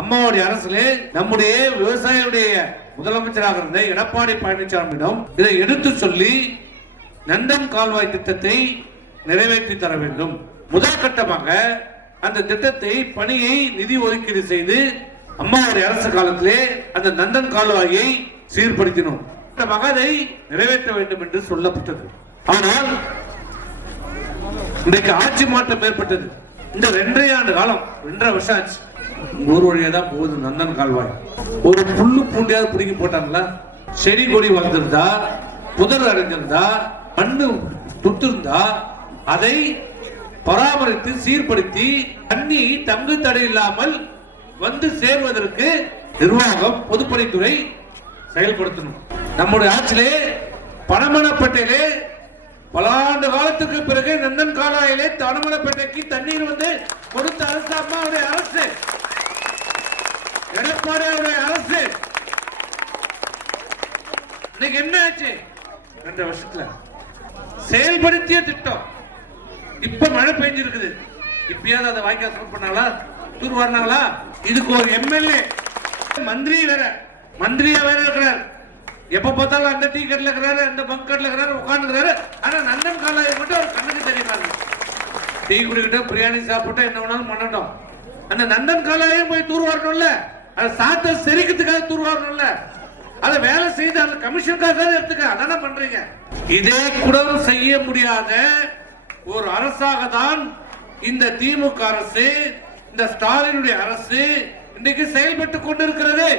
அம்மாவுடைய அரசுல நம்முடைய விவசாயியுடைய முதலமைச்சராக இருந்த எடப்பாடி பழனிசாமியிடம் இதை எடுத்து சொல்லி நந்தன் கால்வாய் திட்டத்தை நிறைவேற்றி தர வேண்டும். முதல் கட்டமாக அந்த திட்டத்தை பணியை நிதி ஒதுக்கீடு செய்து அம்மாவுடைய அரசு காலத்திலே அந்த நந்தன் கால்வாயை சீர்படுத்தினோம். அதை நிறைவேற்ற வேண்டும் என்று சொல்லப்பட்டது. ஆனால் இன்றைக்கு ஆட்சி மாற்றம் ஏற்பட்டது. இந்த 2.5 ஆண்டு காலம் 2.5 வருஷம் ஆச்சு. ஊர் வழியா தான் போகுது நந்தன் கால்வாய். ஒரு புல்லு பூண்டியாவது பிடிக்கி போட்டாங்களா? செடி கொடி வளர்ந்திருந்தா, புதர் அடைஞ்சிருந்தா, மண்ணு துட்டிருந்தா அதை பராமரித்து சீர்படுத்தி தண்ணி தங்கு தடை இல்லாமல் வந்து சேர்வதற்கு நிர்வாகம் பொதுப்பணித்துறை செயல்படுத்தணும். நம்முடைய ஆட்சியிலே பனமரப்பேட்டையிலே பல ஆண்டு காலத்துக்கு பிறகு நந்தன் கால்வாயிலே பனமரப்பேட்டைக்கு தண்ணீர் வந்து கொடுத்த அரசு அம்மாவுடைய அரசு, எடப்பாடியுடைய அரசு. இன்னைக்கு என்ன ஆச்சு? 2 வருஷத்துல செயல்படுத்திய திட்டம். இப்ப மழை பெஞ்சிருக்குது, இப்பயாவது அதை வாய்க்கால் சூட் பண்ணாங்களா, தூர் வரணாங்களா? இதுக்கு ஒரு எம்எல்ஏ மந்திரியா வேற இருக்கிறார். எப்ப பார்த்தாலும் அந்த டீ கட்ல இருக்கிறாரு, அந்த பங்க் கட்ல இருக்கிறாரு, உட்கார்ந்துக்கிறாரு. ஆனா நந்தன் கால்வாயை மட்டும் ஒரு கண்ணுக்கு தெரியுறாரு. டீ குடிக்கிட்டோம், பிரியாணி சாப்பிட்டோம், என்ன வேணாலும் பண்ணட்டும். அந்த நந்தன் கால்வாயும் போய் தூர் வரணும்ல, அதை சாத்த செரிக்கிறதுக்காக தூர் வரணும்ல, அதை வேலை செய்து அந்த கமிஷனுக்காக எடுத்துக்க. அதான பண்றீங்க. இதே கூட செய்ய முடியாத ஒரு அரசாக தான் இந்த திமுக அரசு, இந்த ஸ்டாலினுடைய அரசு இன்றைக்கு செயல்பட்டுக் கொண்டிருக்கிறது.